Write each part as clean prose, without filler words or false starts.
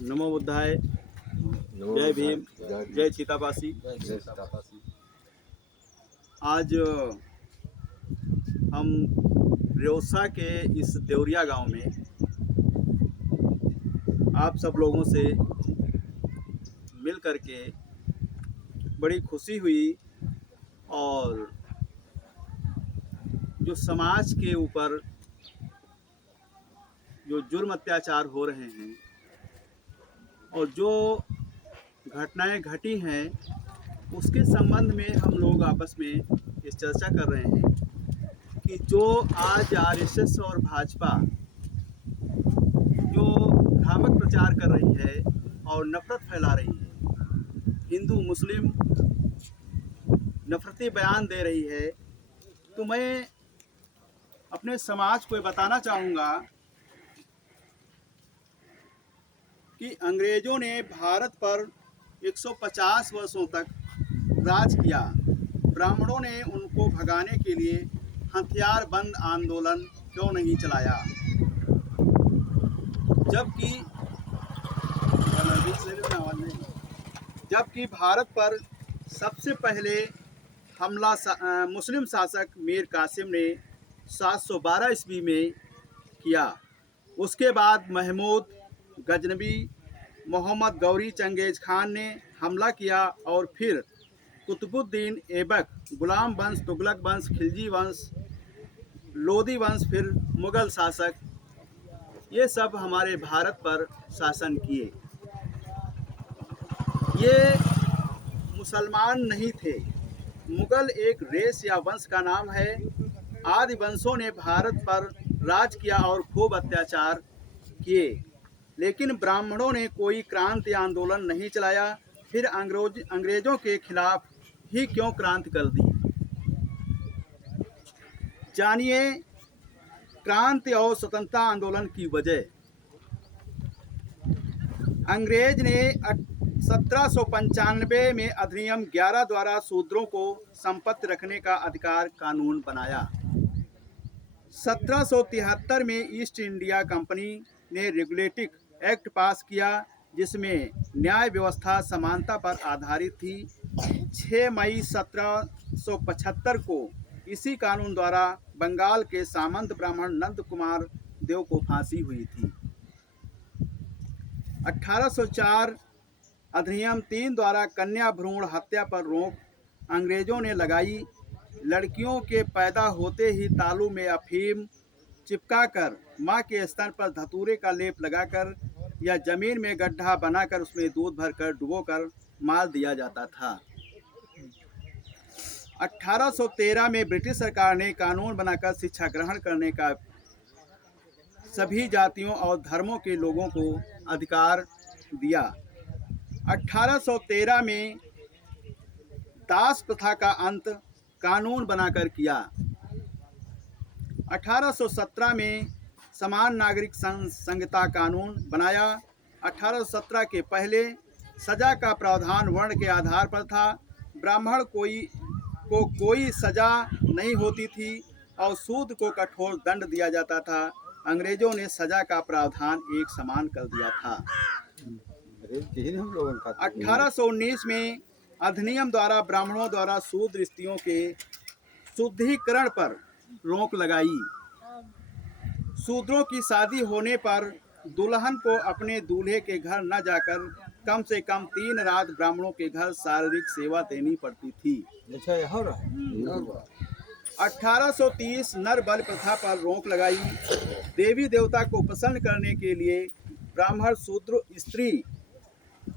नमो बुद्धाय। जय भीम। जय सीतापासी। आज हम रेउसा के इस देवरिया गांव में आप सब लोगों से मिल कर के बड़ी खुशी हुई और जो समाज के ऊपर जो जुर्म अत्याचार हो रहे हैं और जो घटनाएं घटी हैं उसके संबंध में हम लोग आपस में इस चर्चा कर रहे हैं कि जो आज आरएसएस और भाजपा जो भ्रामक प्रचार कर रही है और नफरत फैला रही है, हिंदू मुस्लिम नफरती बयान दे रही है, तो मैं अपने समाज को बताना चाहूँगा कि अंग्रेज़ों ने भारत पर 150 वर्षों तक राज किया। ब्राह्मणों ने उनको भगाने के लिए हथियार बंद आंदोलन क्यों नहीं चलाया, जबकि भारत पर सबसे पहले हमला मुस्लिम शासक मीर कासिम ने 712 ईस्वी में किया। उसके बाद महमूद गजनबी, मोहम्मद गौरी चंगेज खान ने हमला किया और फिर कुतुबुद्दीन ऐबक, गुलाम वंश, तुगलक वंश, खिलजी वंश, लोदी वंश, फिर मुग़ल शासक, ये सब हमारे भारत पर शासन किए। ये मुसलमान नहीं थे। मुग़ल एक रेस या वंश का नाम है। आदि वंशों ने भारत पर राज किया और खूब अत्याचार किए, लेकिन ब्राह्मणों ने कोई क्रांति आंदोलन नहीं चलाया। फिर अंग्रेज़ों के खिलाफ ही क्यों क्रांति कर दी। जानिए क्रांति और स्वतंत्रता आंदोलन की वजह। अंग्रेज ने 1795 में अधिनियम 11 द्वारा शूद्रों को संपत्ति रखने का अधिकार कानून बनाया। 1773 में ईस्ट इंडिया कंपनी ने रेगुलेटिंग एक्ट पास किया, जिसमें न्याय व्यवस्था समानता पर आधारित थी। 6 मई 1775 को इसी कानून द्वारा बंगाल के सामंत ब्राह्मण नंद कुमार देव को फांसी हुई थी। 1804 अधिनियम 3 द्वारा कन्या भ्रूण हत्या पर रोक अंग्रेजों ने लगाई। लड़कियों के पैदा होते ही तालू में अफीम चिपकाकर, मां के स्तन पर धतूरे का लेप लगाकर या जमीन में गड्ढा बनाकर उसमें दूध भरकर डुबोकर मार दिया जाता था। 1813 में ब्रिटिश सरकार ने कानून बनाकर शिक्षा ग्रहण करने का सभी जातियों और धर्मों के लोगों को अधिकार दिया। 1813 में दास प्रथा का अंत कानून बनाकर किया। 1817 में समान नागरिक संहिता कानून बनाया। 1817 के पहले सजा का प्रावधान वर्ण के आधार पर था। ब्राह्मण को कोई सजा नहीं होती थी और शूद्र को कठोर दंड दिया जाता था। अंग्रेजों ने सजा का प्रावधान एक समान कर दिया था। 1819 में अधिनियम द्वारा ब्राह्मणों द्वारा शूद्र स्त्रियों के शुद्धिकरण पर रोक लगाई। शूद्रों की शादी होने पर दुल्हन को अपने दूल्हे के घर न जाकर कम से कम 3 रात ब्राह्मणों के घर शारीरिक सेवा देनी पड़ती थी। 1830 नर बल प्रथा पर रोक लगाई। देवी देवता को प्रसन्न करने के लिए ब्राह्मण शूद्र स्त्री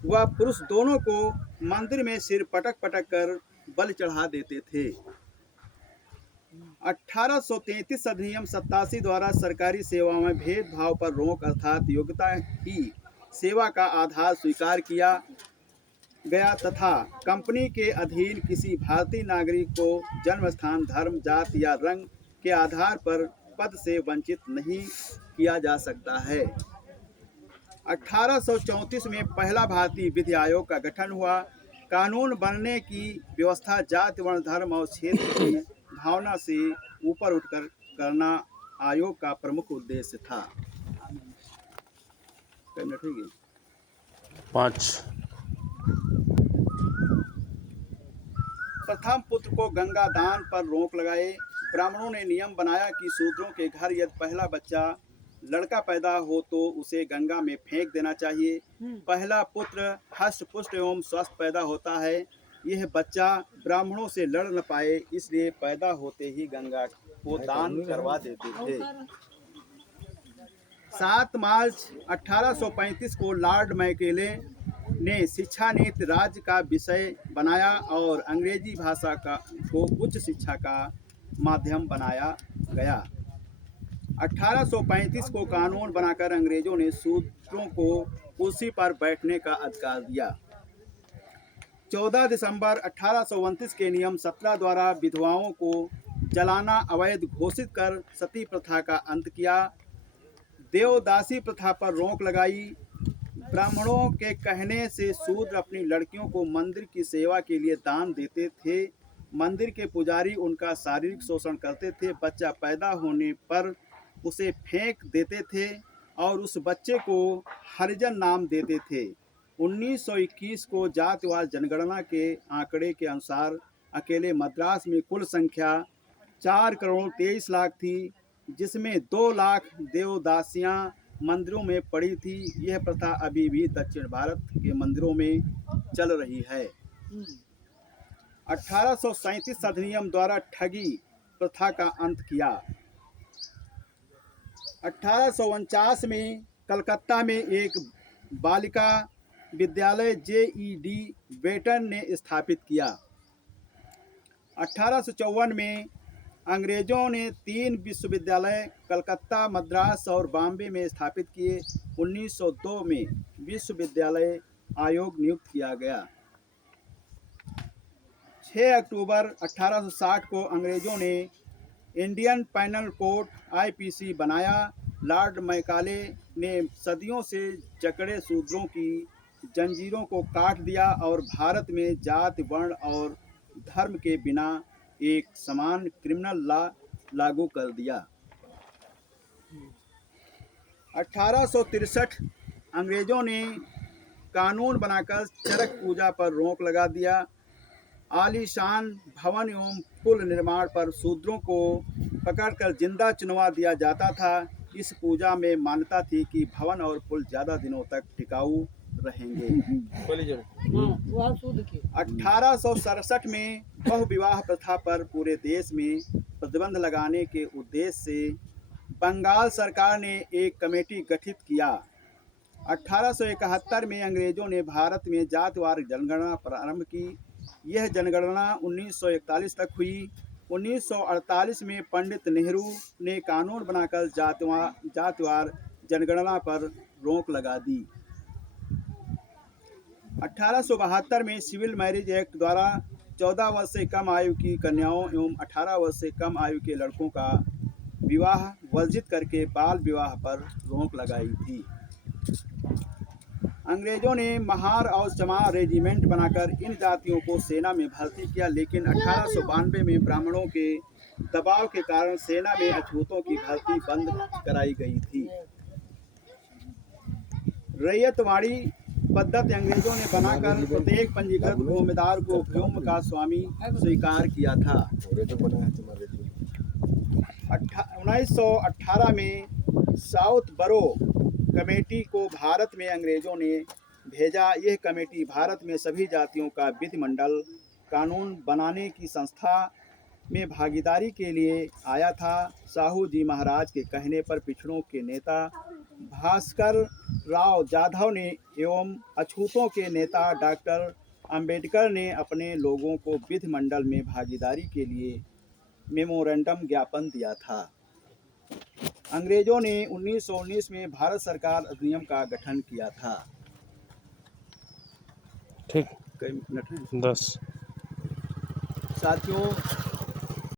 व पुरुष दोनों को मंदिर में सिर पटक पटक कर बलि चढ़ा देते थे। 1833 अधिनियम 87 द्वारा सरकारी सेवाओं में भेदभाव पर रोक अर्थात योग्यता ही सेवा का आधार स्वीकार किया गया तथा कंपनी के अधीन किसी भारतीय नागरिक को जन्म स्थान, धर्म, जाति या रंग के आधार पर पद से वंचित नहीं किया जा सकता है। 1834 में पहला भारतीय विधि आयोग का गठन हुआ। कानून बनने की व्यवस्था जाति, वर्ण, धर्म और क्षेत्र की भावना से ऊपर उठकर करना आयोग का प्रमुख उद्देश्य था। 5। प्रथम पुत्र को गंगा दान पर रोक लगाए। ब्राह्मणों ने नियम बनाया कि शूद्रों के घर यदि पहला बच्चा लड़का पैदा हो तो उसे गंगा में फेंक देना चाहिए। पहला पुत्र हष्ट पुष्ट एवं स्वस्थ पैदा होता है। यह बच्चा ब्राह्मणों से लड़ न पाए, इसलिए पैदा होते ही गंगा को दान करवा देते थे। 7 मार्च 1835 को लॉर्ड मैकेले ने शिक्षा नीति राज्य का विषय बनाया और अंग्रेजी भाषा को उच्च शिक्षा का माध्यम बनाया गया। 1835 को कानून बनाकर अंग्रेजों ने शूद्रों को कुर्सी पर बैठने का अधिकार दिया। 14 दिसंबर 1829 के नियम 17 द्वारा विधवाओं को जलाना अवैध घोषित कर सती प्रथा का अंत किया। देवदासी प्रथा पर रोक लगाई। ब्राह्मणों के कहने से शूद्र अपनी लड़कियों को मंदिर की सेवा के लिए दान देते थे। मंदिर के पुजारी उनका शारीरिक शोषण करते थे। बच्चा पैदा होने पर उसे फेंक देते थे और उस बच्चे को हरिजन नाम देते थे। 1921 को जातिवार जनगणना के आंकड़े के अनुसार अकेले मद्रास में कुल संख्या 4 करोड़ 23 लाख थी, जिसमें 2 लाख देवदासियां मंदिरों में पड़ी थी। यह प्रथा अभी भी दक्षिण भारत के मंदिरों में चल रही है। 1837 अधिनियम द्वारा ठगी प्रथा का अंत किया। 1849 में कलकत्ता में एक बालिका विद्यालय जेईडी बेटन ने स्थापित किया। 1854 में अंग्रेजों ने 3 विश्वविद्यालय कलकत्ता, मद्रास और बॉम्बे में स्थापित किए। 1902 में विश्वविद्यालय आयोग नियुक्त किया गया। 6 अक्टूबर 1860 को अंग्रेजों ने इंडियन पैनल कोड आईपीसी बनाया। लॉर्ड मैकाले ने सदियों से जकड़े शूद्रों की जंजीरों को काट दिया और भारत में जाति, वर्ण और धर्म के बिना एक समान क्रिमिनल लॉ लागू कर दिया। 1863 अंग्रेजों ने कानून बनाकर चरक पूजा पर रोक लगा दिया। आलीशान भवन एवं पुल निर्माण पर शूद्रों को पकड़कर जिंदा चुनवा दिया जाता था। इस पूजा में मान्यता थी कि भवन और पुल ज्यादा दिनों तक टिकाऊ रहेंगे। 1867 में बहुविवाह प्रथा पर पूरे देश में प्रतिबंध लगाने के उद्देश्य से बंगाल सरकार ने एक कमेटी गठित किया। 1871 में अंग्रेजों ने भारत में जातिवार जनगणना प्रारंभ की। यह जनगणना 1941 तक हुई। 1948 में पंडित नेहरू ने कानून बनाकर जातिवार जनगणना पर रोक लगा दी। 1872 में सिविल मैरिज एक्ट द्वारा 14 वर्ष से कम आयु की कन्याओं एवं 18 वर्ष से कम आयु के लड़कों का विवाह वर्जित करके बाल विवाह पर रोक लगाई थी। अंग्रेजों ने महार और चमार रेजिमेंट बनाकर इन जातियों को सेना में भर्ती किया, लेकिन 1892 में ब्राह्मणों के दबाव के कारण सेना में अछूतों की भर्ती बंद कराई गई थी। रैयतवाड़ी पद्धति अंग्रेजों ने बनाकर प्रत्येक पंजीकृत भूमिदार को भूमि का स्वामी स्वीकार किया था। 1918 में साउथ बरो कमेटी को भारत में अंग्रेजों ने भेजा। यह कमेटी भारत में सभी जातियों का विधिमंडल कानून बनाने की संस्था में भागीदारी के लिए आया था। साहू जी महाराज के कहने पर पिछड़ों के नेता भास्कर राव जाधव ने एवं अछूतों के नेता डॉक्टर अंबेडकर ने अपने लोगों को विधिमंडल में भागीदारी के लिए मेमोरेंडम ज्ञापन दिया था। अंग्रेजों ने 1919 में भारत सरकार अधिनियम का गठन किया था। ठीक, कई मिनट हैं 10 साथियों।